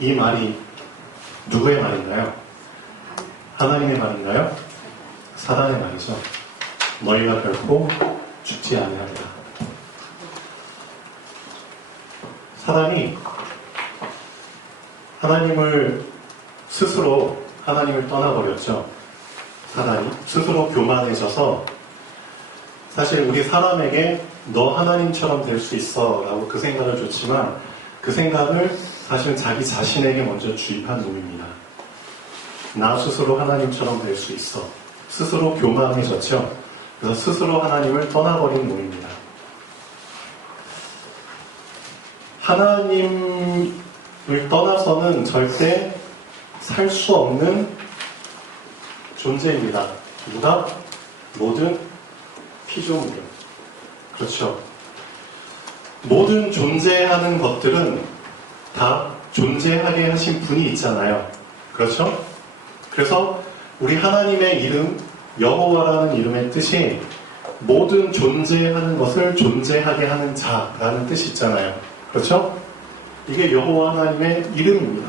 이 말이 누구의 말인가요? 하나님의 말인가요? 사단의 말이죠. 너희가 결코 죽지 아니하리라. 사단이 스스로 하나님을 떠나버렸죠. 사단이 스스로 교만해져서 사실 우리 사람에게 너 하나님처럼 될 수 있어 라고 그 생각을 줬지만 그 생각을 사실 자기 자신에게 먼저 주입한 놈입니다. 나 스스로 하나님처럼 될 수 있어. 스스로 교만해졌죠. 그래서 스스로 하나님을 떠나버린 놈입니다. 하나님을 떠나서는 절대 살 수 없는 존재입니다. 누가? 모든 피조물. 그렇죠. 모든 존재하는 것들은 다 존재하게 하신 분이 있잖아요. 그렇죠? 그래서 우리 하나님의 이름, 여호와라는 이름의 뜻이 모든 존재하는 것을 존재하게 하는 자라는 뜻이 있잖아요. 그렇죠? 이게 여호와 하나님의 이름입니다.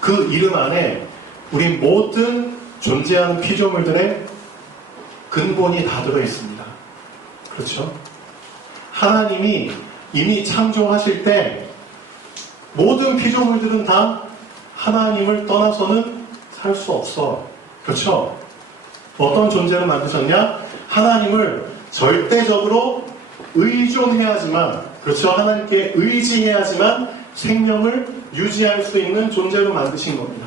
그 이름 안에 우리 모든 존재하는 피조물들의 근본이 다 들어있습니다. 그렇죠? 하나님이 이미 창조하실 때 모든 피조물들은 다 하나님을 떠나서는 살 수 없어. 그렇죠? 어떤 존재로 만드셨냐? 하나님을 절대적으로 의존해야지만, 그렇죠? 하나님께 의지해야지만 생명을 유지할 수 있는 존재로 만드신 겁니다.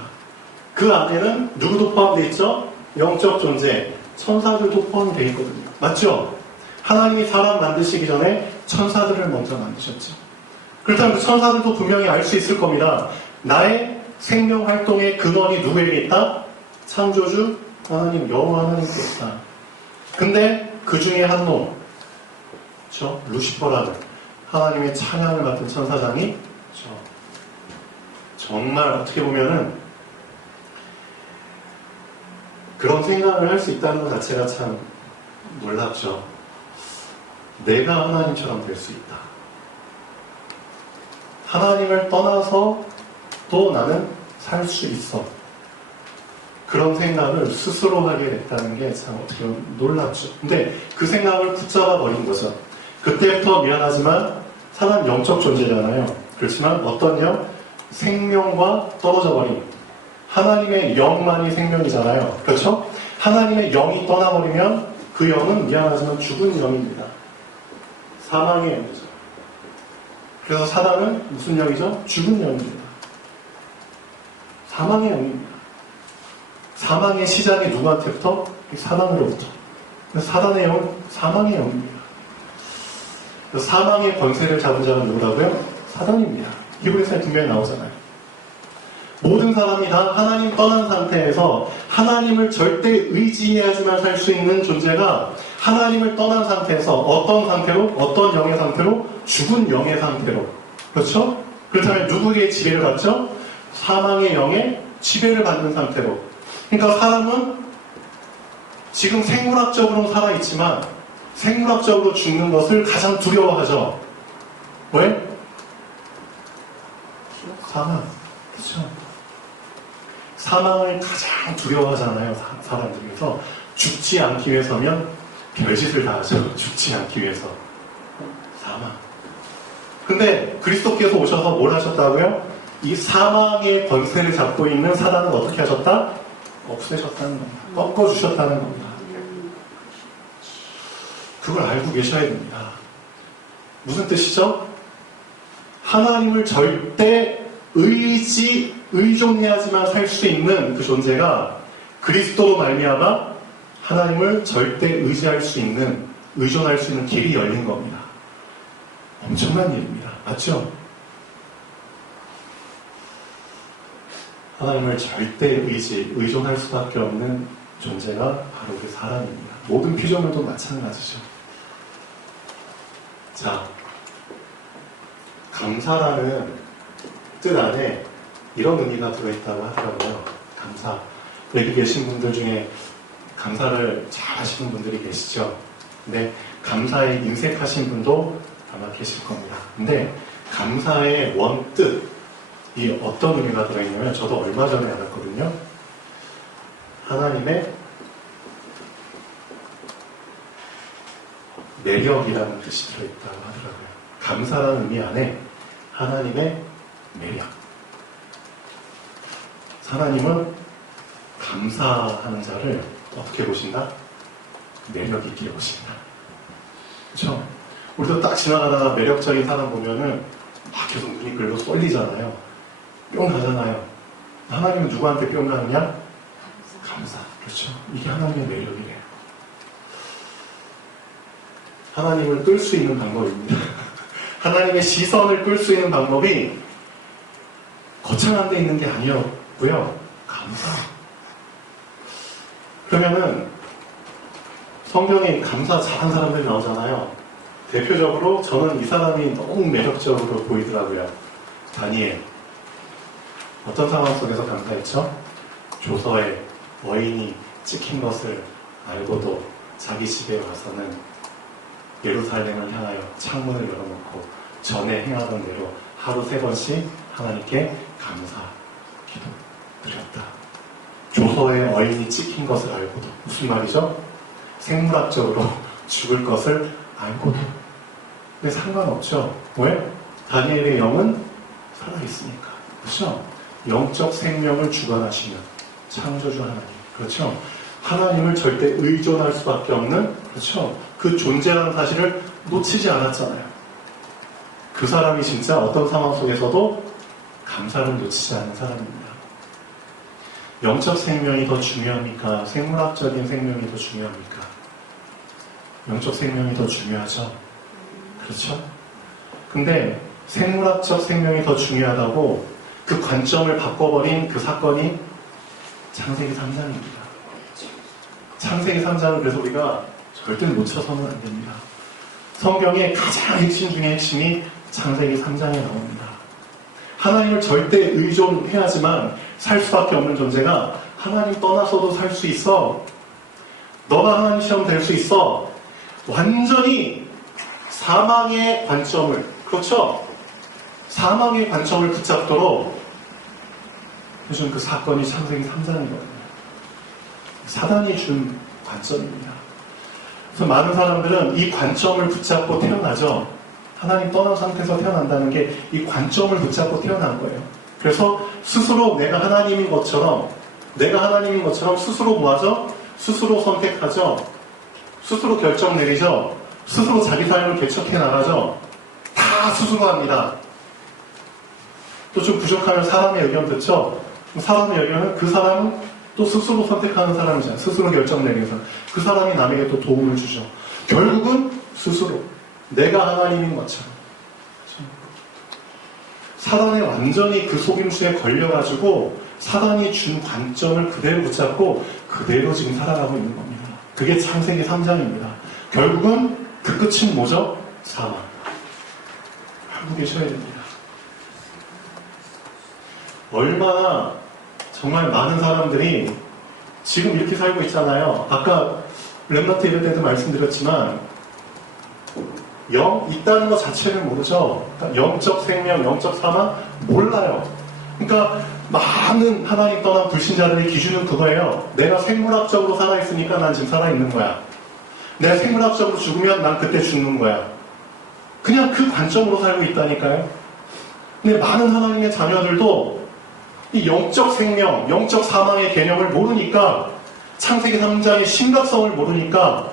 그 안에는 누구도 포함되어 있죠? 영적 존재, 천사들도 포함되어 있거든요. 맞죠? 하나님이 사람 만드시기 전에 천사들을 먼저 만드셨죠. 그렇다면 그 천사들도 분명히 알 수 있을 겁니다. 나의 생명 활동의 근원이 누구에게 있다? 창조주 하나님, 여호와 하나님께 있다. 근데 그 중에 한 놈, 그렇죠? 루시퍼라는 하나님의 찬양을 맡은 천사장이, 그렇죠? 정말 어떻게 보면은 그런 생각을 할 수 있다는 것 자체가 참 놀랍죠. 내가 하나님처럼 될 수 있다. 하나님을 떠나서 또 나는 살 수 있어. 그런 생각을 스스로 하게 됐다는 게 참 어떻게 보면 놀랍죠. 근데 그 생각을 붙잡아 버린 거죠. 그때부터 미안하지만 사람 영적 존재잖아요. 그렇지만 어떤 영? 생명과 떨어져 버린 하나님의 영만이 생명이잖아요. 그렇죠? 하나님의 영이 떠나버리면 그 영은 미안하지만 죽은 영입니다. 사망의 영이죠. 그래서 사단은 무슨 영이죠? 죽은 영입니다. 사망의 영입니다. 사망의 시작이 누구한테부터? 사단으로부터. 사단의 영은 사망의 영입니다. 사망의 권세를 잡은 자가 누구라고요? 사단입니다. 히브리서에 분명히 나오잖아요. 모든 사람이 다 하나님 떠난 상태에서 하나님을 절대 의지해야지만 살 수 있는 존재가 하나님을 떠난 상태에서 어떤 상태로? 어떤 영의 상태로? 죽은 영의 상태로. 그렇죠? 그렇다면 누구에게 지배를 받죠? 사망의 영의 지배를 받는 상태로. 그러니까 사람은 지금 생물학적으로는 살아있지만 생물학적으로 죽는 것을 가장 두려워하죠. 왜? 사망. 그렇죠? 사망을 가장 두려워하잖아요. 사람들. 그래서 죽지 않기 위해서면 별짓을 다 하죠. 죽지 않기 위해서. 사망. 근데 그리스도께서 오셔서 뭘 하셨다고요? 이 사망의 권세를 잡고 있는 사단은 어떻게 하셨다? 없애셨다는 겁니다. 꺾어주셨다는 겁니다. 그걸 알고 계셔야 됩니다. 무슨 뜻이죠? 하나님을 절대 의존해야지만 살 수 있는 그 존재가 그리스도로 말미암아 하나님을 절대 의존할 수 있는 길이 열린 겁니다. 엄청난 일입니다. 맞죠? 하나님을 절대 의존할 수밖에 없는 존재가 바로 그 사람입니다. 모든 피조물도 마찬가지죠. 자, 감사라는 뜻 안에 이런 의미가 들어있다고 하더라고요. 감사. 여기 계신 분들 중에 감사를 잘 하시는 분들이 계시죠. 근데 감사에 인색하신 분도 아마 계실 겁니다. 근데 감사의 원뜻, 이 어떤 의미가 들어있냐면 저도 얼마 전에 알았거든요. 하나님의 매력이라는 뜻이 들어있다고 하더라고요. 감사라는 의미 안에 하나님의 매력. 하나님은 감사하는 자를 어떻게 보신다? 매력 있게 보신다. 그렇죠? 우리도 딱 지나가다가 매력적인 사람 보면은 막 계속 눈이 끌고 쏠리잖아요. 뿅 가잖아요. 하나님은 누구한테 뿅 가느냐? 감사. 그렇죠? 이게 하나님의 매력이래요. 하나님을 끌 수 있는 방법입니다. 하나님의 시선을 끌 수 있는 방법이 거창한 데 있는 게 아니었고요. 감사. 그러면은 성경에 감사 잘한 사람들이 나오잖아요. 대표적으로 저는 이 사람이 너무 매력적으로 보이더라고요. 다니엘. 어떤 상황 속에서 감사했죠? 조서에 여인이 찍힌 것을 알고도 자기 집에 와서는 예루살렘을 향하여 창문을 열어놓고 전에 행하던 대로 하루 3번씩 하나님께 감사 기도 드렸다. 조서에 여인이 찍힌 것을 알고도 무슨 말이죠? 생물학적으로 죽을 것을 알고도. 근데 상관없죠. 왜? 다니엘의 영은 살아있으니까. 그렇죠? 영적 생명을 주관하시는 창조주 하나님. 그렇죠? 하나님을 절대 의존할 수밖에 없는, 그렇죠? 그 존재라는 사실을 놓치지 않았잖아요. 그 사람이 진짜 어떤 상황 속에서도 감사를 놓치지 않은 사람입니다. 영적 생명이 더 중요합니까? 생물학적인 생명이 더 중요합니까? 영적 생명이 더 중요하죠. 그렇죠? 근데 생물학적 생명이 더 중요하다고 그 관점을 바꿔버린 그 사건이 창세기 3장입니다. 창세기 3장은 그래서 우리가 절대 놓쳐서는 안 됩니다. 성경의 가장 핵심 중의 핵심이 창세기 3장에 나옵니다. 하나님을 절대 의존해야지만 살 수밖에 없는 존재가 하나님 떠나서도 살 수 있어. 너가 하나님처럼 될 수 있어. 완전히 사망의 관점을, 그렇죠? 사망의 관점을 붙잡도록 해준 그 사건이 창세기 3장이거든요. 사단이 준 관점입니다. 그래서 많은 사람들은 이 관점을 붙잡고 태어나죠. 하나님 떠난 상태에서 태어난다는 게 이 관점을 붙잡고 태어난 거예요. 그래서 스스로 내가 하나님인 것처럼 스스로 뭐하죠? 스스로 선택하죠. 스스로 결정 내리죠. 스스로 자기 삶을 개척해 나가죠. 다 스스로 합니다. 또 좀 부족하면 사람의 의견 듣죠. 사람의 의견은 그 사람은 또 스스로 선택하는 사람이잖아요. 스스로 결정 내리는 사람. 그 사람이 남에게 또 도움을 주죠. 결국은 스스로 내가 하나님인 것처럼. 사단에 완전히 그 속임수에 걸려가지고 사단이 준 관점을 그대로 붙잡고 그대로 지금 살아가고 있는 겁니다. 그게 창세기 3장입니다. 결국은 그 끝은 뭐죠? 사망. 알고 계셔야 됩니다. 얼마나 정말 많은 사람들이 지금 이렇게 살고 있잖아요. 아까 렘넌트 이럴 때도 말씀드렸지만 영 있다는 것 자체를 모르죠. 그러니까 영적 생명, 영적 사망 몰라요. 그러니까 많은 하나님 떠난 불신자들의 기준은 그거예요. 내가 생물학적으로 살아있으니까 난 지금 살아있는 거야. 내가 생물학적으로 죽으면 난 그때 죽는 거야. 그냥 그 관점으로 살고 있다니까요. 근데 많은 하나님의 자녀들도 이 영적 생명, 영적 사망의 개념을 모르니까, 창세기 3장의 심각성을 모르니까,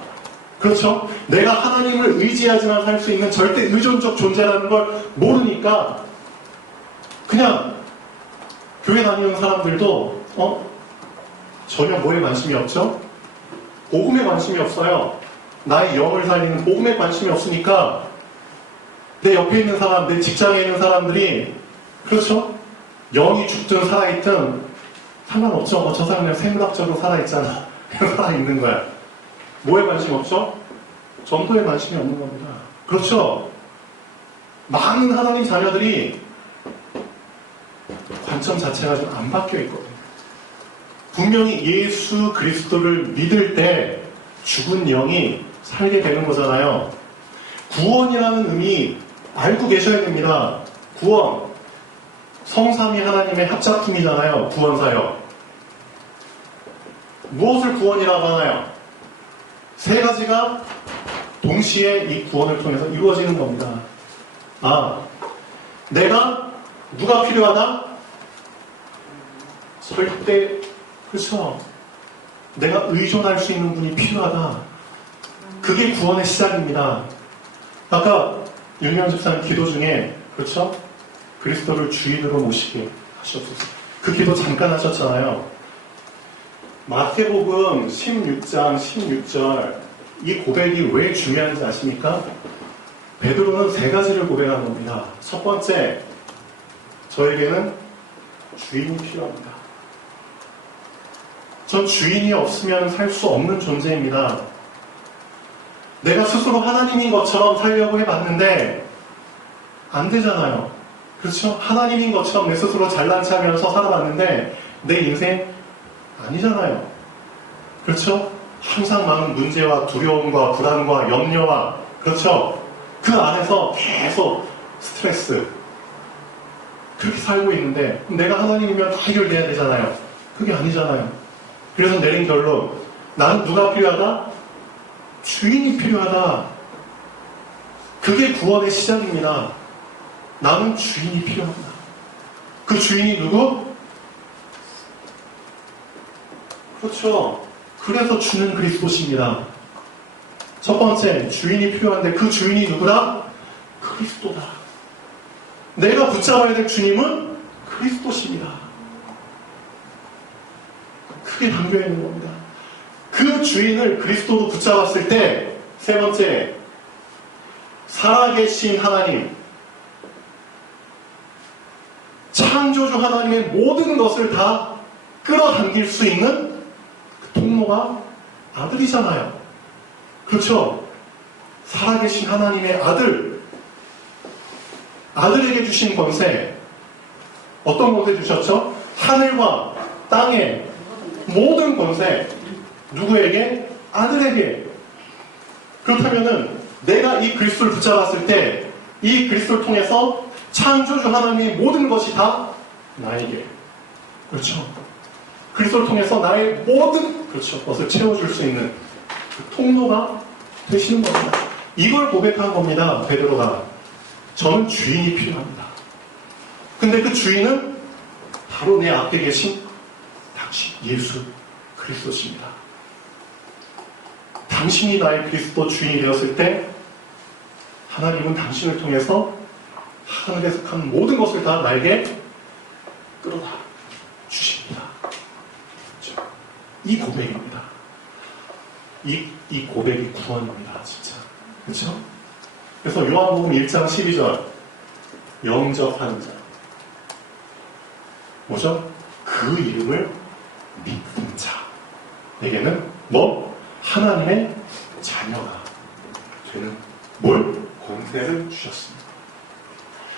그렇죠? 내가 하나님을 의지하지만 살 수 있는 절대 의존적 존재라는 걸 모르니까 그냥 교회 다니는 사람들도 전혀 뭐에 관심이 없죠? 복음에 관심이 없어요. 나의 영을 살리는 복음에 관심이 없으니까 내 옆에 있는 사람, 내 직장에 있는 사람들이, 그렇죠? 영이 죽든 살아있든 상관없죠. 저 사람 그냥 생물학적으로 살아있잖아. 그냥 살아있는 거야. 뭐에 관심 없죠? 전도에 관심이 없는 겁니다. 그렇죠? 많은 하나님 자녀들이 관점 자체가 좀 안 바뀌어 있거든요. 분명히 예수 그리스도를 믿을 때 죽은 영이 살게 되는 거잖아요. 구원이라는 의미 알고 계셔야 됩니다. 구원. 성삼위 하나님의 합작품이잖아요. 구원사역. 무엇을 구원이라고 하나요? 세 가지가 동시에 이 구원을 통해서 이루어지는 겁니다. 아, 내가 누가 필요하다? 절대, 그렇죠. 내가 의존할 수 있는 분이 필요하다. 그게 구원의 시작입니다. 아까 윤미원 집사님 기도 중에, 그렇죠? 그리스도를 주인으로 모시게 하시옵소서. 그 기도 잠깐 하셨잖아요. 마태복음 16장 16절 이 고백이 왜 중요한지 아십니까? 베드로는 세 가지를 고백한 겁니다. 첫 번째, 저에게는 주인이 필요합니다. 전 주인이 없으면 살 수 없는 존재입니다. 내가 스스로 하나님인 것처럼 살려고 해봤는데 안 되잖아요. 그렇죠? 하나님인 것처럼 내 스스로 잘난 체하면서 살아봤는데 내 인생 아니잖아요. 그렇죠? 항상 많은 문제와 두려움과 불안과 염려와, 그렇죠? 그 안에서 계속 스트레스, 그렇게 살고 있는데 내가 하나님이면 다 해결돼야 되잖아요. 그게 아니잖아요. 그래서 내린 결론, 나는 누가 필요하다? 주인이 필요하다. 그게 구원의 시작입니다. 나는 주인이 필요합니다. 그 주인이 누구? 그렇죠. 그래서 주는 그리스도십니다. 첫 번째, 주인이 필요한데 그 주인이 누구다? 그리스도다. 내가 붙잡아야 될 주님은 그리스도십니다. 크게 담겨 있는 겁니다. 그 주인을 그리스도로 붙잡았을 때, 세 번째, 살아계신 하나님, 창조주 하나님의 모든 것을 다 끌어당길 수 있는 그 통로가 아들이잖아요. 그렇죠? 살아계신 하나님의 아들, 아들에게 주신 권세, 어떤 권세 주셨죠? 하늘과 땅의 모든 권세, 누구에게? 아들에게. 그렇다면은 내가 이 그리스도를 붙잡았을 때 이 그리스도를 통해서 창조주 하나님의 모든 것이 다 나에게, 그렇죠? 그리스도를 통해서 나의 모든, 그렇죠, 것을 채워줄 수 있는 그 통로가 되시는 겁니다. 이걸 고백한 겁니다. 베드로가. 저는 주인이 필요합니다. 근데 그 주인은 바로 내 앞에 계신 당신 예수 그리스도십니다. 당신이 나의 그리스도 주인이 되었을 때 하나님은 당신을 통해서 하늘에 속한 모든 것을 다 나에게 끌어다 주십니다. 그렇죠? 이 고백입니다. 이 고백이 구원입니다. 진짜. 그렇죠? 그래서 요한복음 1장 12절 영접하는 자 뭐죠? 그 이름을 믿는 자에게는 뭐? 하나님의 자녀가 되는 뭘? 권세를 주셨습니다.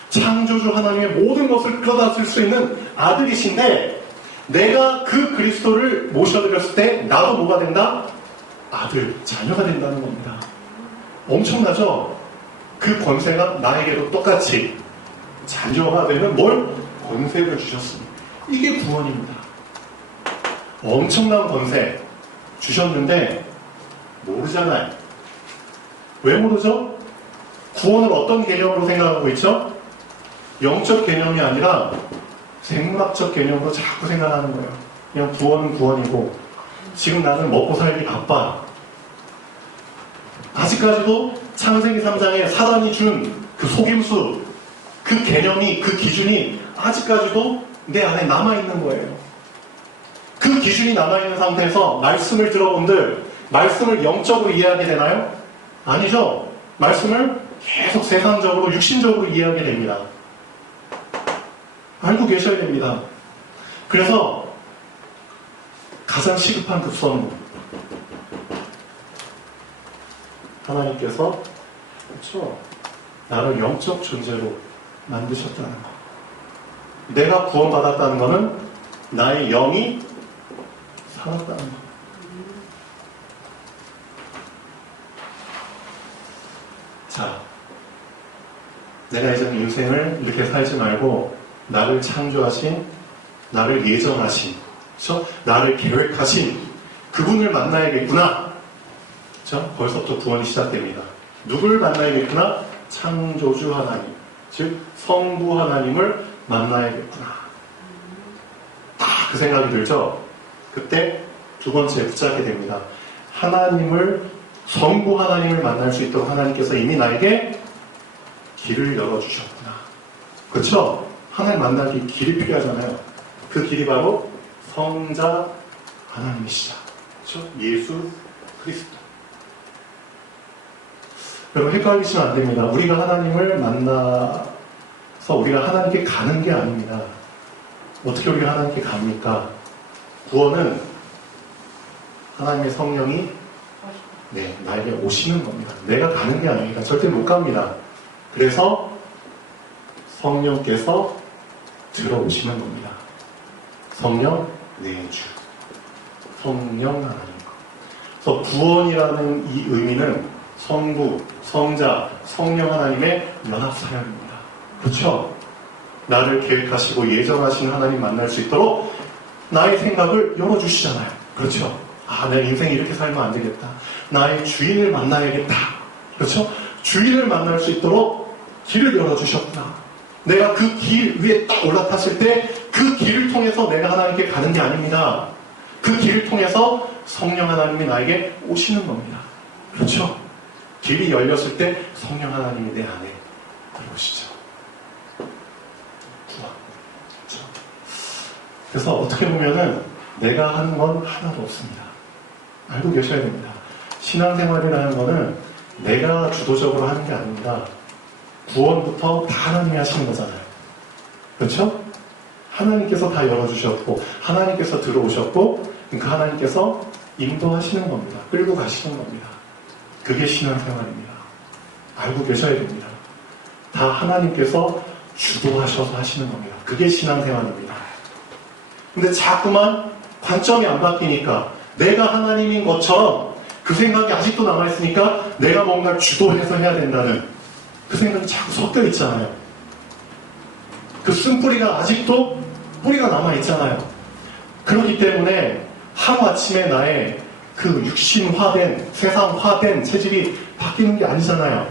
창조주 하나님의 모든 것을 끌어다 쓸 수 있는 아들이신데 내가 그 그리스도를 모셔드렸을 때 나도 뭐가 된다? 아들, 자녀가 된다는 겁니다. 엄청나죠? 그 권세가 나에게도 똑같이 자녀가 되는 뭘? 권세를 주셨습니다. 이게 구원입니다. 엄청난 권세 주셨는데 모르잖아요. 왜 모르죠? 구원을 어떤 개념으로 생각하고 있죠? 영적 개념이 아니라 생물학적 개념으로 자꾸 생각하는 거예요. 그냥 구원은 구원이고 지금 나는 먹고 살기 바빠. 아직까지도 창세기 3장에 사단이 준 그 속임수, 그 개념이, 그 기준이 아직까지도 내 안에 남아있는 거예요. 그 기준이 남아있는 상태에서 말씀을 들어본들 말씀을 영적으로 이해하게 되나요? 아니죠. 말씀을 계속 세상적으로 육신적으로 이해하게 됩니다. 알고 계셔야 됩니다. 그래서 가장 시급한 급선무 하나님께서 그렇죠? 나를 영적 존재로 만드셨다는 것. 내가 구원받았다는 것은 나의 영이 살았다는 것. 자, 내가 이제 인생을 이렇게 살지 말고 나를 창조하신, 나를 예정하신, 그렇죠? 나를 계획하신 그분을 만나야겠구나. 그렇죠? 벌써부터 구원이 시작됩니다. 누굴 만나야겠구나? 창조주 하나님, 즉 성부 하나님을 만나야겠구나. 딱 그 생각이 들죠? 그때 두 번째 붙잡게 됩니다. 하나님을, 성부 하나님을 만날 수 있도록 하나님께서 이미 나에게 길을 열어주셨구나. 그렇죠? 하나님 만나기 길이 필요하잖아요. 그 길이 바로 성자 하나님이시다. 그렇죠? 예수 그리스도. 여러분 헷갈리시면 안 됩니다. 우리가 하나님을 만나서 우리가 하나님께 가는 게 아닙니다. 어떻게 우리가 하나님께 갑니까? 구원은 하나님의 성령이 나에게 오시는 겁니다. 내가 가는 게 아닙니다. 절대 못 갑니다. 그래서 성령께서 들어오시는 겁니다. 성령 내주, 성령 하나님. 그래서 구원이라는 이 의미는 성부, 성자, 성령 하나님의 연합 사역입니다. 그렇죠? 나를 계획하시고 예정하신 하나님 만날 수 있도록 나의 생각을 열어주시잖아요. 그렇죠? 내 인생이 이렇게 살면 안 되겠다. 나의 주인을 만나야겠다. 그렇죠? 주인을 만날 수 있도록 길을 열어주셨구나. 내가 그 길 위에 딱 올라탔을 때 그 길을 통해서 내가 하나님께 가는 게 아닙니다. 그 길을 통해서 성령 하나님이 나에게 오시는 겁니다. 그렇죠? 길이 열렸을 때 성령 하나님이 내 안에 들어오시죠. 구원. 그렇죠? 그래서 어떻게 보면은 내가 하는 건 하나도 없습니다. 알고 계셔야 됩니다. 신앙생활이라는 거는 내가 주도적으로 하는 게 아닙니다. 구원부터 다 하나님이 하시는 거잖아요. 그렇죠? 하나님께서 다 열어주셨고 하나님께서 들어오셨고 그 하나님께서 인도하시는 겁니다. 끌고 가시는 겁니다. 그게 신앙생활입니다. 알고 계셔야 됩니다. 다 하나님께서 주도하셔서 하시는 겁니다. 그게 신앙생활입니다. 근데 자꾸만 관점이 안 바뀌니까 내가 하나님인 것처럼 그 생각이 아직도 남아있으니까 내가 뭔가 주도해서 해야 된다는 그 생각이 자꾸 섞여 있잖아요. 그 쓴뿌리가 아직도 뿌리가 남아있잖아요. 그렇기 때문에 하루아침에 나의 그 육신화된, 세상화된 체질이 바뀌는 게 아니잖아요.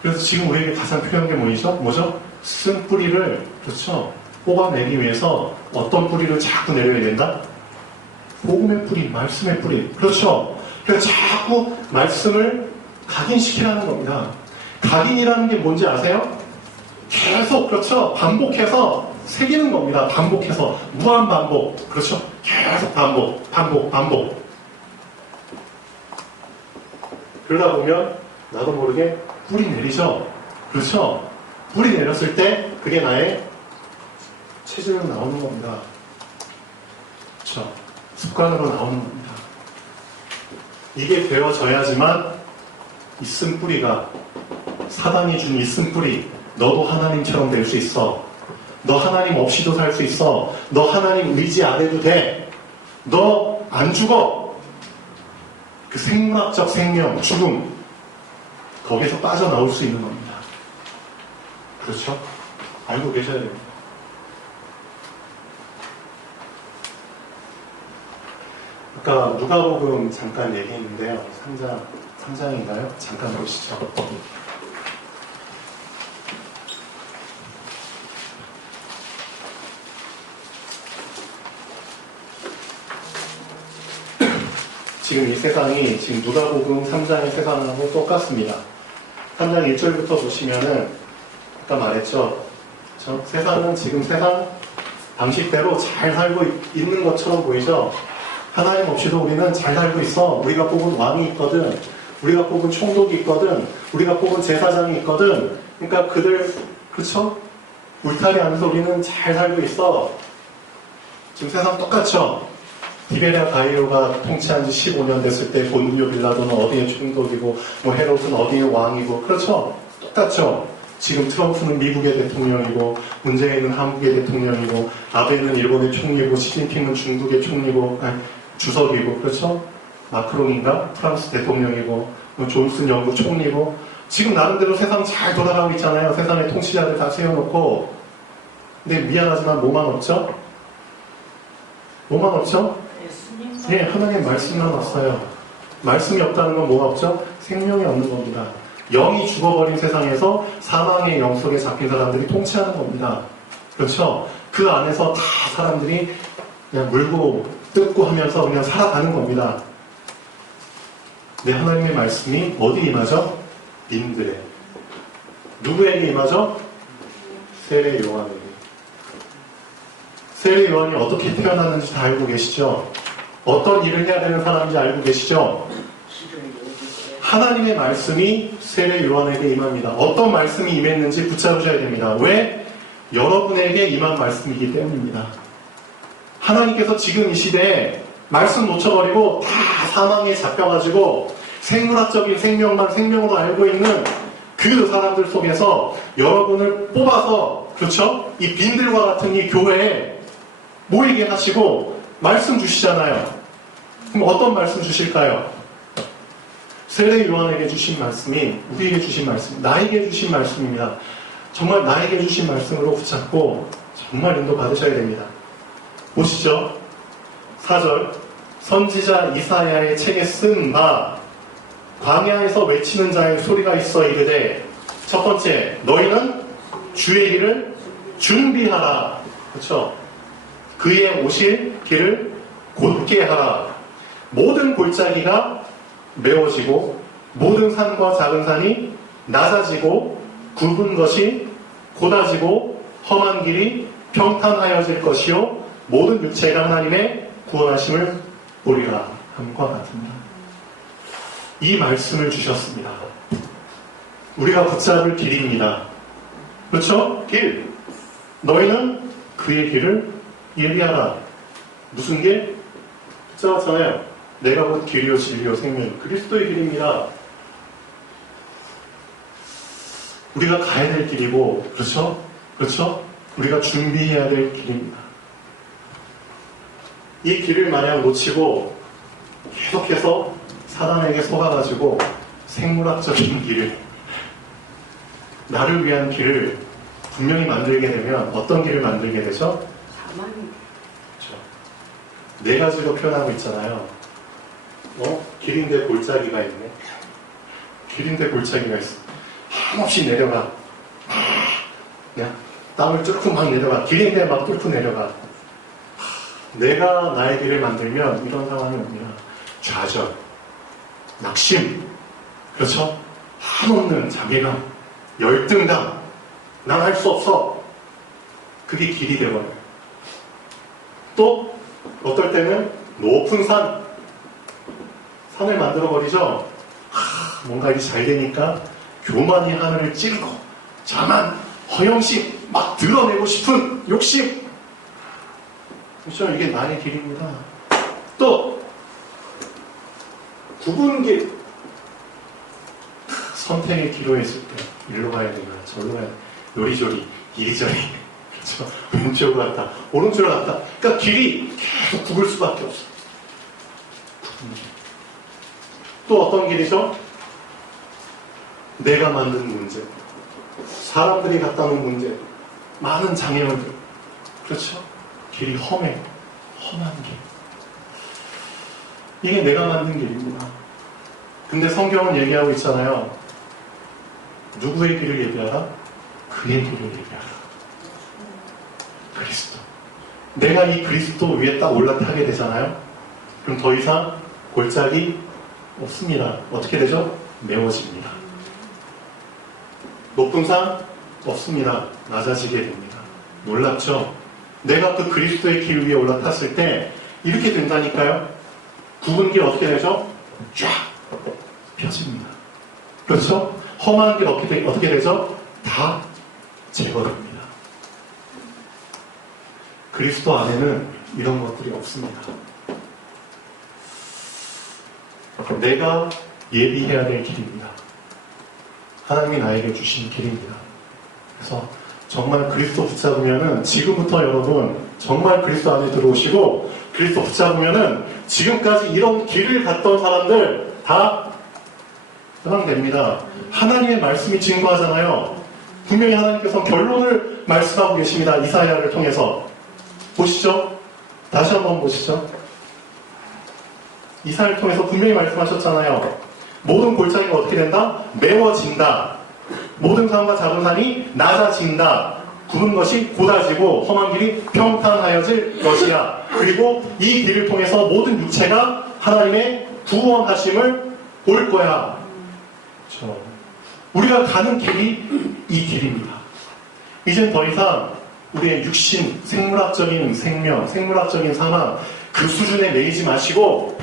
그래서 지금 우리에게 가장 필요한 게 뭐죠? 쓴뿌리를, 그렇죠? 뽑아내기 위해서 어떤 뿌리를 자꾸 내려야 된다? 복음의 뿌리, 말씀의 뿌리. 그렇죠? 그래서 자꾸 말씀을 각인시키라는 겁니다. 각인이라는 게 뭔지 아세요? 계속, 그렇죠? 반복해서 새기는 겁니다. 반복해서. 무한 반복. 그렇죠? 계속 반복. 그러다 보면 나도 모르게 뿌리 내리죠? 그렇죠? 뿌리 내렸을 때 그게 나의 체질로 나오는 겁니다. 그렇죠? 습관으로 나오는 겁니다. 이게 되어져야지만 이 쓴뿌리가, 사단이 준 이 쓴뿌리, 너도 하나님처럼 될 수 있어. 너 하나님 없이도 살 수 있어. 너 하나님 의지 안 해도 돼. 너 안 죽어. 그 생물학적 생명, 죽음, 거기서 빠져나올 수 있는 겁니다. 그렇죠? 알고 계셔야 됩니다. 아까 누가복음 잠깐 얘기했는데요. 3장인가요? 잠깐 보시죠. 지금 이 세상이 지금 누가복음 3장의 세상하고 똑같습니다. 3장 1절부터 보시면은 아까 말했죠. 세상은 지금 세상 방식대로 잘 살고 있는 것처럼 보이죠. 하나님 없이도 우리는 잘 살고 있어. 우리가 뽑은 왕이 있거든. 우리가 뽑은 총독이 있거든. 우리가 뽑은 제사장이 있거든. 그러니까 그들, 그렇죠? 울타리 안에서 우리는 잘 살고 있어. 지금 세상 똑같죠? 디베랴 가이로가 통치한 지 15년 됐을 때 본디오 빌라도는 어디의 총독이고 뭐 헤롯은 어디의 왕이고, 그렇죠? 똑같죠? 지금 트럼프는 미국의 대통령이고 문재인은 한국의 대통령이고 아베는 일본의 총리고 시진핑은 중국의 총리고 주석이고, 그렇죠? 마크롱인가? 프랑스 대통령이고 뭐 존슨 영국 총리고 지금 나름대로 세상 잘 돌아가고 있잖아요. 세상의 통치자들 다 세워놓고. 근데 미안하지만 뭐만 없죠? 뭐만 없죠? 예, 하나님의 말씀만 없어요. 말씀이 없다는 건 뭐가 없죠? 생명이 없는 겁니다. 영이 죽어버린 세상에서 사망의 영 속에 잡힌 사람들이 통치하는 겁니다. 그렇죠? 그 안에서 다 사람들이 그냥 물고 뜯고 하면서 그냥 살아가는 겁니다. 네, 하나님의 말씀이 어디 임하죠? 님들의. 누구에게 임하죠? 세례 요한에게. 세례 요한이 어떻게 태어났는지 다 알고 계시죠? 어떤 일을 해야 되는 사람인지 알고 계시죠? 하나님의 말씀이 세례 요한에게 임합니다. 어떤 말씀이 임했는지 붙잡으셔야 됩니다. 왜? 여러분에게 임한 말씀이기 때문입니다. 하나님께서 지금 이 시대에 말씀 놓쳐버리고 다 사망에 잡혀가지고 생물학적인 생명만 생명으로 알고 있는 그 사람들 속에서 여러분을 뽑아서, 그렇죠? 이 빈들과 같은 이 교회에 모이게 하시고 말씀 주시잖아요. 그럼 어떤 말씀 주실까요? 세례 요한에게 주신 말씀이 우리에게 주신 말씀, 나에게 주신 말씀입니다. 정말 나에게 주신 말씀으로 붙잡고 정말 인도 받으셔야 됩니다. 보시죠. 4절. 선지자 이사야의 책에 쓴 바 광야에서 외치는 자의 소리가 있어 이르되, 첫 번째, 너희는 주의 길을 준비하라. 그렇죠? 그의 오실 길을 곧게 하라. 모든 골짜기가 메워지고 모든 산과 작은 산이 낮아지고 굵은 것이 곧아지고 험한 길이 평탄하여질 것이요 모든 육체가 하나님의 구원하심을 보리라 함과 같습니다. 이 말씀을 주셨습니다. 우리가 붙잡을 길입니다. 그렇죠? 길. 너희는 그의 길을 예비하라. 무슨 길? 붙잡았잖아요. 내가 곧 길이요 진리요 생명. 그리스도의 길입니다. 우리가 가야 될 길이고, 그렇죠? 그렇죠? 우리가 준비해야 될 길입니다. 이 길을 만약 놓치고 계속해서 사단에게 속아가지고 생물학적인 길을, 나를 위한 길을 분명히 만들게 되면 어떤 길을 만들게 되죠? 그렇죠. 네 가지로 표현하고 있잖아요. 길인데 골짜기가 있네. 길인데 골짜기가 있어. 한없이 내려가. 그냥 땀을 뚫고 막 내려가. 길인데 막 뚫고 내려가. 내가 나의 길을 만들면 이런 상황이 옵니다. 좌절, 낙심, 그렇죠? 한없는 자괴감, 열등감, 난 할 수 없어. 그게 길이 되어버려요. 또 어떨 때는 높은 산을 만들어버리죠. 뭔가 이게 잘 되니까 교만이 하늘을 찌르고 자만, 허영심, 막 드러내고 싶은 욕심. 그렇죠? 이게 나의 길입니다. 또 굽은 길, 선택의 기로했을 때 일로 가야 되나 저로 가야 되나, 요리조리 이리저리, 그렇죠? 왼쪽으로 갔다 오른쪽으로 갔다. 그러니까 길이 계속 굽을 수밖에 없어요. 굽은 길. 또 어떤 길이죠? 내가 만든 문제, 사람들이 갖다 놓은 문제, 많은 장애물들, 그렇죠? 길이 험한 길. 이게 내가 만든 길입니다. 근데 성경은 얘기하고 있잖아요. 누구의 길을 얘기하라? 그의 길을 얘기하라. 그리스도. 내가 이 그리스도 위에 딱 올라타게 되잖아요. 그럼 더 이상 골짜기 없습니다. 어떻게 되죠? 메워집니다. 높은 산 없습니다. 낮아지게 됩니다. 놀랍죠? 내가 그 그리스도의 길 위에 올라탔을 때 이렇게 된다니까요. 굽은 길 어떻게 되죠? 쫙 펴집니다. 그렇죠? 험한 길 어떻게 되죠? 다 제거됩니다. 그리스도 안에는 이런 것들이 없습니다. 내가 예비해야 될 길입니다. 하나님이 나에게 주신 길입니다. 그래서 정말 그리스도 붙잡으면은 지금부터 여러분 정말 그리스도 안에 들어오시고 그리스도 붙잡으면은 지금까지 이런 길을 갔던 사람들 다 해방됩니다. 하나님의 말씀이 증거하잖아요. 분명히 하나님께서 결론을 말씀하고 계십니다. 이사야를 통해서. 보시죠. 다시 한번 보시죠. 이사야를 통해서 분명히 말씀하셨잖아요. 모든 골짜기가 어떻게 된다? 메워진다. 모든 산과 작은 산이 낮아진다. 구른 것이 곧아지고 험한 길이 평탄하여질 것이야. 그리고 이 길을 통해서 모든 육체가 하나님의 구원하심을 볼 거야. 그렇죠. 우리가 가는 길이 이 길입니다. 이젠 더 이상 우리의 육신, 생물학적인 생명, 생물학적인 사망 그 수준에 매이지 마시고,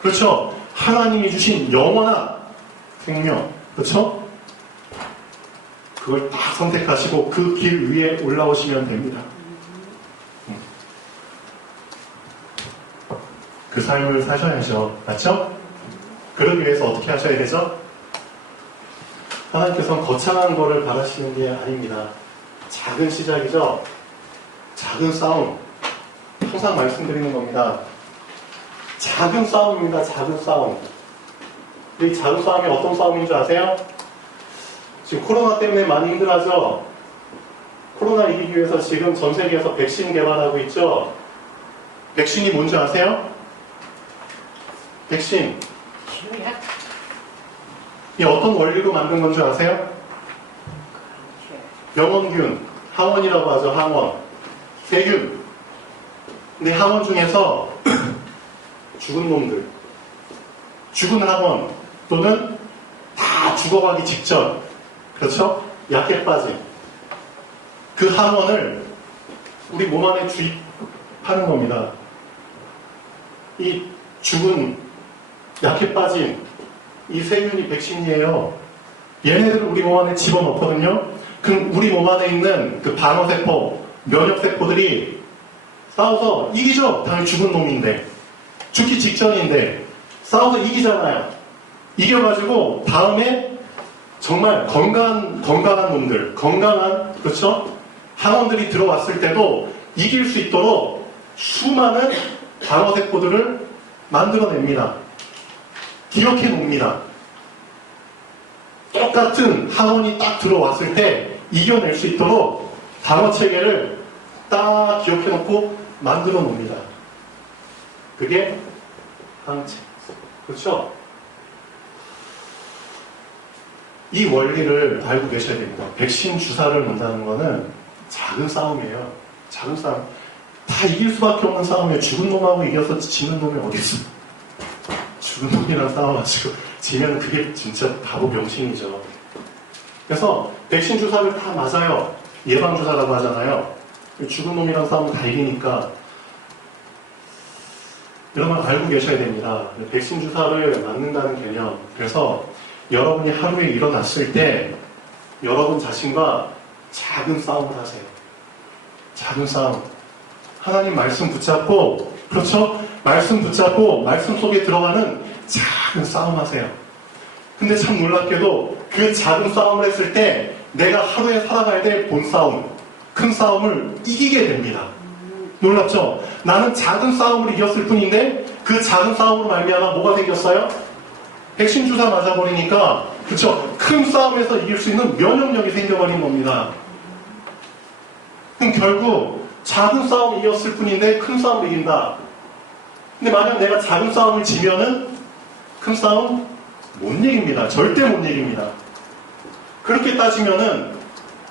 그렇죠? 하나님이 주신 영원한 생명, 그렇죠? 그걸 딱 선택하시고 그 길 위에 올라오시면 됩니다. 그 삶을 사셔야죠. 맞죠? 그러기 위해서 어떻게 하셔야 되죠? 하나님께서는 거창한 거를 바라시는 게 아닙니다. 작은 시작이죠. 작은 싸움. 항상 말씀드리는 겁니다. 작은 싸움입니다. 작은 싸움. 이 작은 싸움이 어떤 싸움인 줄 아세요? 지금 코로나 때문에 많이 힘들어하죠? 코로나 이기기 위해서 지금 전 세계에서 백신 개발하고 있죠? 백신이 뭔지 아세요? 백신. 이 어떤 원리로 만든 건 줄 아세요? 병원균, 항원이라고 하죠. 항원. 세균. 근데 항원 중에서 죽은 놈들, 죽은 항원 또는 다 죽어가기 직전, 그렇죠? 약해 빠진 그 항원을 우리 몸 안에 주입하는 겁니다. 이 죽은 약해 빠진 이 세균이 백신이에요. 얘네들을 우리 몸 안에 집어넣거든요. 그럼 우리 몸 안에 있는 그 방어세포, 면역세포들이 싸워서 이기죠. 당연히 죽은 놈인데, 죽기 직전인데 싸워서 이기잖아요. 이겨가지고 다음에 정말 건강한 놈들, 건강한, 그렇죠? 항원들이 들어왔을 때도 이길 수 있도록 수많은 방어세포들을 만들어냅니다. 기억해 놓습니다. 똑같은 항원이 딱 들어왔을 때 이겨낼 수 있도록 방어체계를 딱 기억해 놓고 만들어 놓습니다. 그게 항체. 그렇죠? 이 원리를 알고 계셔야 됩니다. 백신 주사를 놓는다는 거는 작은 싸움이에요. 작은 싸움. 다 이길 수밖에 없는 싸움이에요. 죽은 놈하고 이겨서 지는 놈이 어디 있어? 죽은 놈이랑 싸워가지고 지면 그게 진짜 바보 병신이죠. 그래서 백신 주사를 다 맞아요. 예방주사라고 하잖아요. 죽은 놈이랑 싸우면 다 이기니까 이런 걸 알고 계셔야 됩니다. 백신 주사를 맞는다는 개념. 그래서 여러분이 하루에 일어났을 때 여러분 자신과 작은 싸움을 하세요. 작은 싸움. 하나님 말씀 붙잡고, 그렇죠? 말씀 붙잡고 말씀 속에 들어가는 작은 싸움 하세요. 근데 참 놀랍게도 그 작은 싸움을 했을 때 내가 하루에 살아가야 될 본 싸움, 큰 싸움을 이기게 됩니다. 놀랍죠? 나는 작은 싸움을 이겼을 뿐인데 그 작은 싸움으로 말미암아 뭐가 생겼어요? 백신 주사 맞아버리니까, 그쵸? 큰 싸움에서 이길 수 있는 면역력이 생겨버린 겁니다. 그럼 결국 작은 싸움 이겼을 뿐인데 큰 싸움을 이긴다. 근데 만약 내가 작은 싸움을 지면은 큰 싸움 못 이깁니다. 절대 못 이깁니다. 그렇게 따지면은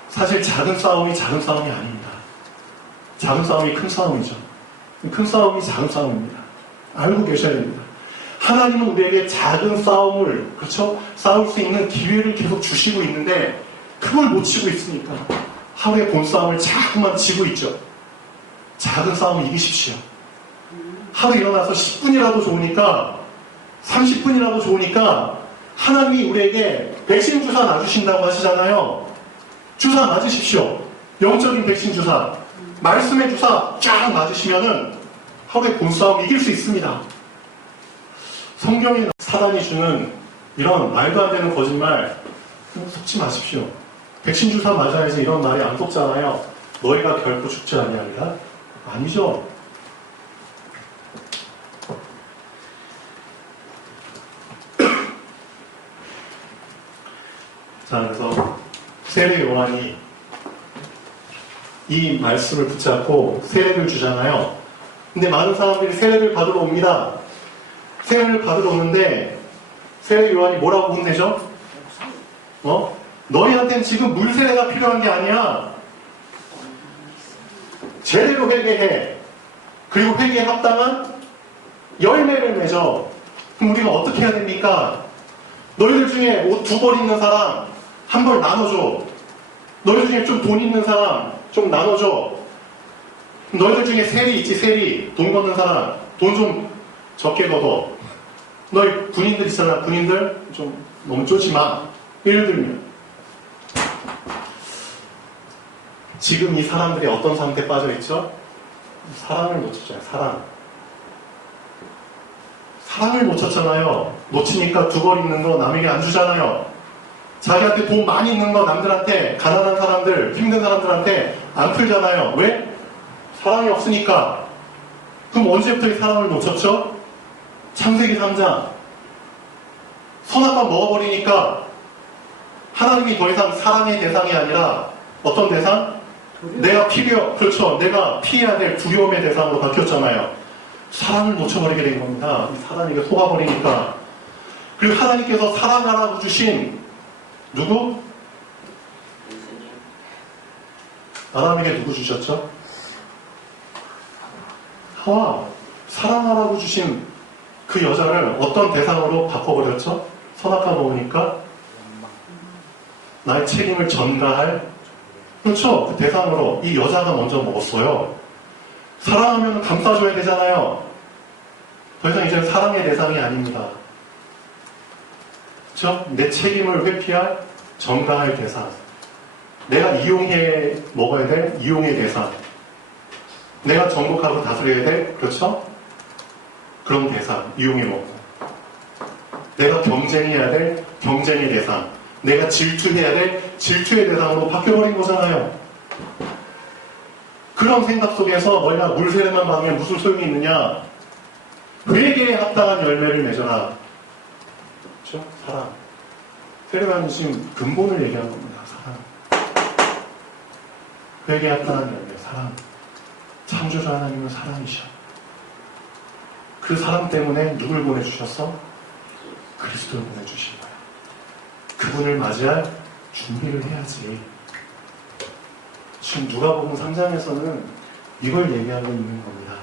사실 작은 싸움이 작은 싸움이 아닙니다. 작은 싸움이 큰 싸움이죠. 큰 싸움이 작은 싸움입니다. 알고 계셔야 됩니다. 하나님은 우리에게 작은 싸움을, 그렇죠? 싸울 수 있는 기회를 계속 주시고 있는데 그걸 못 치고 있으니까 하루에 본 싸움을 자꾸만 치고 있죠. 작은 싸움 이기십시오. 하루 일어나서 10분이라도 좋으니까, 30분이라도 좋으니까 하나님이 우리에게 백신 주사 놔주신다고 하시잖아요. 주사 맞으십시오. 영적인 백신 주사, 말씀의 주사 쫙 맞으시면은 하루에 본 싸움 이길 수 있습니다. 성경에 사단이 주는 이런 말도 안 되는 거짓말 속지 마십시오. 백신 주사 맞아야지 이런 말이 안 속잖아요. 너희가 결코 죽지 아니하리라. 아니죠. 자, 그래서 세례 요한이 이 말씀을 붙잡고 세례를 주잖아요. 근데 많은 사람들이 세례를 받으러 옵니다. 세례를 받으러 오는데 세례 요한이 뭐라고 혼내죠? 너희한테는 지금 물 세례가 필요한 게 아니야. 제대로 회개해. 그리고 회개에 합당한 열매를 맺어. 그럼 우리가 어떻게 해야 됩니까? 너희들 중에 옷 2벌 있는 사람 한 벌 나눠줘. 너희들 중에 좀 돈 있는 사람 좀 나눠줘. 너희들 중에 세리 있지, 세리. 돈 걷는 사람 돈 좀 적게 걷어. 너희 군인들 있잖아. 군인들 좀 너무 쪼지 마. 예를 들면 지금 이 사람들이 어떤 상태에 빠져있죠? 사랑을 놓쳤잖아요. 사랑을 놓쳤잖아요. 놓치니까 2벌 있는 거 남에게 안 주잖아요. 자기한테 돈 많이 있는 거 남들한테, 가난한 사람들, 힘든 사람들한테 안 풀잖아요. 왜? 사랑이 없으니까. 그럼 언제부터 이 사랑을 놓쳤죠? 창세기 3장. 선악과 먹어버리니까 하나님이 더 이상 사랑의 대상이 아니라 어떤 대상? 그렇죠. 내가 피해야 될 두려움의 대상으로 바뀌었잖아요. 사랑을 놓쳐버리게 된 겁니다. 이 사랑에게 속아버리니까. 그리고 하나님께서 사랑하라고 주신 누구? 아담에게 누구 주셨죠? 하와. 사랑하라고 주신 그 여자를 어떤 대상으로 바꿔버렸죠? 선악과 먹으니까 나의 책임을 전가할, 그렇죠. 그 대상으로 이 여자가 먼저 먹었어요. 사랑하면 감싸줘야 되잖아요. 더 이상 이제 사랑의 대상이 아닙니다. 그렇죠? 내 책임을 회피할, 전가할 대상. 내가 이용해 먹어야 될 이용의 대상. 내가 정복하고 다스려야 될, 그렇죠? 그런 대상, 이용해 먹고. 내가 경쟁해야 될 경쟁의 대상. 내가 질투해야 될 질투의 대상으로 바뀌어버린 거잖아요. 그런 생각 속에서 너희가 물세례만 받으면 무슨 소용이 있느냐? 회개에 합당한 열매를 맺어라. 그렇죠? 사랑. 세례받는 지금 근본을 얘기하는 겁니다. 사랑. 회개에 합당한 열매, 사랑. 창조주 하나님은 사랑이셔. 그 사랑 때문에 누굴 보내주셨어? 그리스도를 보내주신 거예요. 그분을 맞이할 준비를 해야지. 지금 누가복음 3장에서는 이걸 얘기하고 있는 겁니다.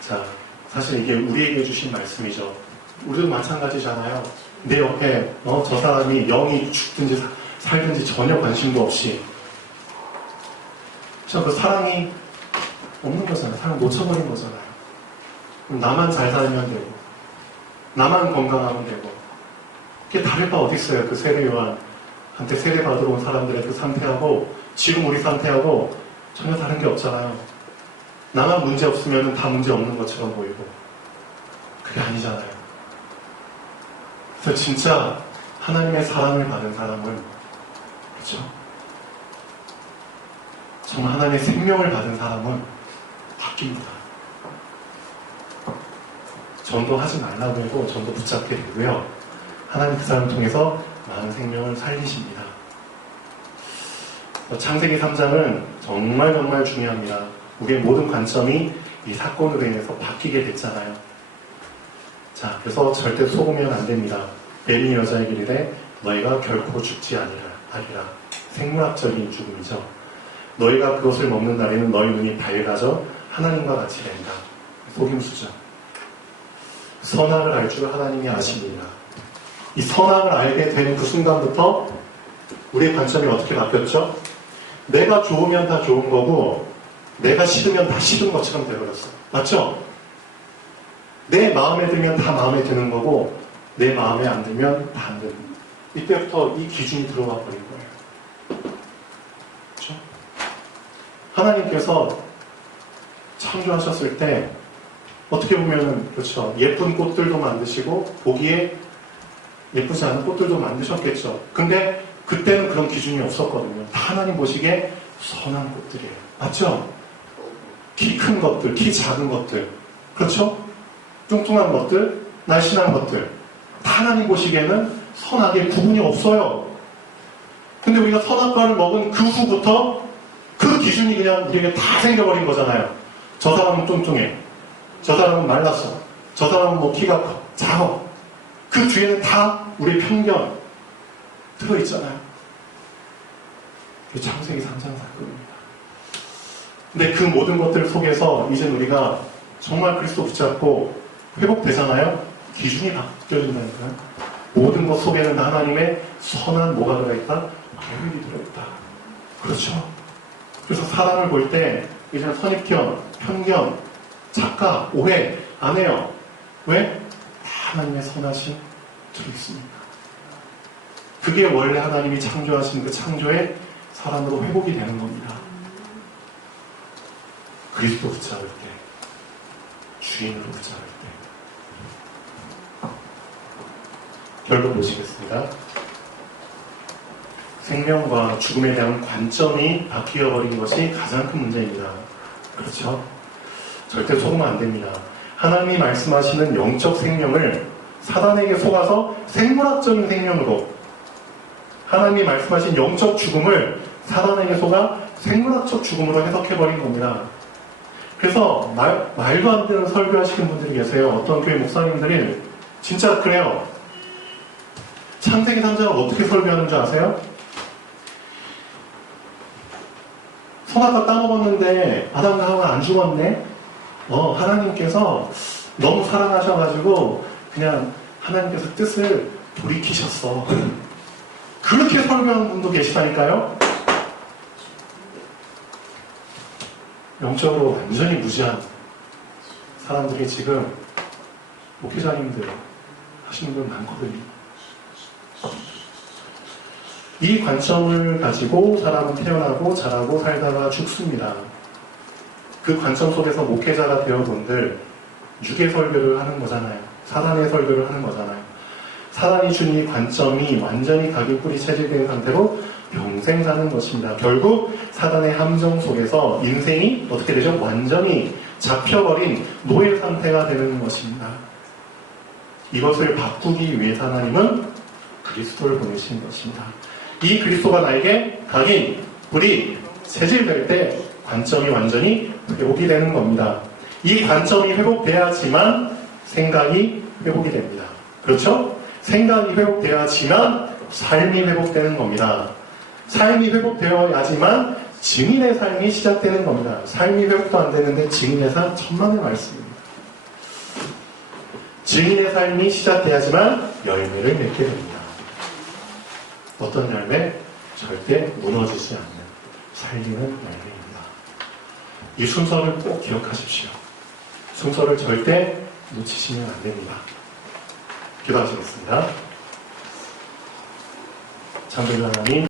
자, 사실 이게 우리에게 주신 말씀이죠. 우리도 마찬가지잖아요. 내 옆에 저 사람이 영이 죽든지 살든지 전혀 관심도 없이 그 사랑이 없는 거잖아요. 사랑 놓쳐버린 거잖아요. 그럼 나만 잘 살면 되고 나만 건강하면 되고 그게 다를 바 어디 있어요. 그 세례 요한한테 세례 받으러 온 사람들의 그 상태하고 지금 우리 상태하고 전혀 다른 게 없잖아요. 나만 문제 없으면 다 문제 없는 것처럼 보이고 그게 아니잖아요. 그래서 진짜 하나님의 사랑을 받은 사람은 그렇죠? 정말 하나님의 생명을 받은 사람은 바뀝니다. 전도하지 말라고 해도 전도 붙잡게 되고요. 하나님 그 사람을 통해서 많은 생명을 살리십니다. 창세기 3장은 정말 중요합니다. 우리의 모든 관점이 이 사건으로 인해서 바뀌게 됐잖아요. 자, 그래서 절대 속으면 안 됩니다. 뱀이 여자에게 이르되 너희가 결코 죽지 아니라. 생물학적인 죽음이죠. 너희가 그것을 먹는 날에는 너희 눈이 밝아져 하나님과 같이 된다. 속임수죠. 선악을 알 줄 하나님이 아십니다. 이 선악을 알게 된 그 순간부터 우리의 관점이 어떻게 바뀌었죠? 내가 좋으면 다 좋은 거고 내가 싫으면 다 싫은 것처럼 되어버렸어요. 맞죠? 내 마음에 들면 다 마음에 드는 거고 내 마음에 안 들면 다 안 드는 거예요. 이때부터 이 기준이 들어와 버린 거예요. 그렇죠? 하나님께서 창조하셨을 때 어떻게 보면은 그렇죠. 예쁜 꽃들도 만드시고 보기에 예쁘지 않은 꽃들도 만드셨겠죠. 근데 그때는 그런 기준이 없었거든요. 다 하나님 보시기에 선한 꽃들이에요. 맞죠? 키 큰 것들, 키 작은 것들, 그렇죠? 뚱뚱한 것들, 날씬한 것들 다 하나님 보시기에는 선악의 구분이 없어요. 근데 우리가 선악과를 먹은 그 후부터 그 기준이 그냥 우리에게 다 생겨버린 거잖아요. 저 사람은 뚱뚱해. 저 사람은 말랐어. 저 사람은 뭐 키가 커. 작아. 그 뒤에는 다 우리 편견 들어있잖아요. 이게 창세기 3장 사건입니다. 근데 그 모든 것들 속에서 이제 우리가 정말 그리스도 붙잡고 회복되잖아요. 기준이 바뀌어진다니까요. 모든 것 속에는 하나님의 선한 뭐가 들어있다? 계획이 들어있다. 그렇죠. 그래서 사람을 볼 때 이제 선입견, 편견, 착각, 오해 안 해요. 왜? 하나님의 선하심 들어있습니다. 그게 원래 하나님이 창조하신 그 창조의 사람으로 회복이 되는 겁니다. 그리스도 붙잡을 때, 주인으로 붙잡을 때. 결론 보시겠습니다. 생명과 죽음에 대한 관점이 바뀌어버린 것이 가장 큰 문제입니다. 그렇죠? 절대 속으면 안 됩니다. 하나님이 말씀하시는 영적 생명을 사단에게 속아서 생물학적인 생명으로, 하나님이 말씀하신 영적 죽음을 사단에게 속아 생물학적 죽음으로 해석해버린 겁니다. 그래서 말도 안 되는 설교하시는 분들이 계세요. 어떤 교회 목사님들이 진짜 그래요. 창세기 3장을 어떻게 설교하는 줄 아세요? 선악과 따먹었는데 아담과 하와는 안 죽었네? 하나님께서 너무 사랑하셔가지고 그냥 하나님께서 뜻을 돌이키셨어. 그렇게 설교하는 분도 계시다니까요? 영적으로 완전히 무지한 사람들이 지금 목회자님들 하시는 분 많거든요. 이 관점을 가지고 사람은 태어나고 자라고 살다가 죽습니다. 그 관점 속에서 목회자가 되어본들 육의 설교를 하는 거잖아요. 사단의 설교를 하는 거잖아요. 사단이 준 이 관점이 완전히 각인 뿌리 체질된 상태로 평생 사는 것입니다. 결국 사단의 함정 속에서 인생이 어떻게 되죠? 완전히 잡혀버린 노예 상태가 되는 것입니다. 이것을 바꾸기 위해 하나님은 그리스도를 보내신 것입니다. 이 그리스도가 나에게 각인, 뿌리, 체질될 때 관점이 완전히 회복이 되는 겁니다. 이 관점이 회복돼야지만 생각이 회복이 됩니다. 그렇죠? 생각이 회복돼야지만 삶이 회복되는 겁니다. 삶이 회복되어야지만 증인의 삶이 시작되는 겁니다. 삶이 회복도 안 되는데 증인의 삶 천만의 말씀입니다. 증인의 삶이 시작돼야지만 열매를 맺게 됩니다. 어떤 열매? 절대 무너지지 않는 살리는 열매입니다. 이 순서를 꼭 기억하십시오. 순서를 절대 놓치시면 안 됩니다. 기도하시겠습니다. 창조주 하나님,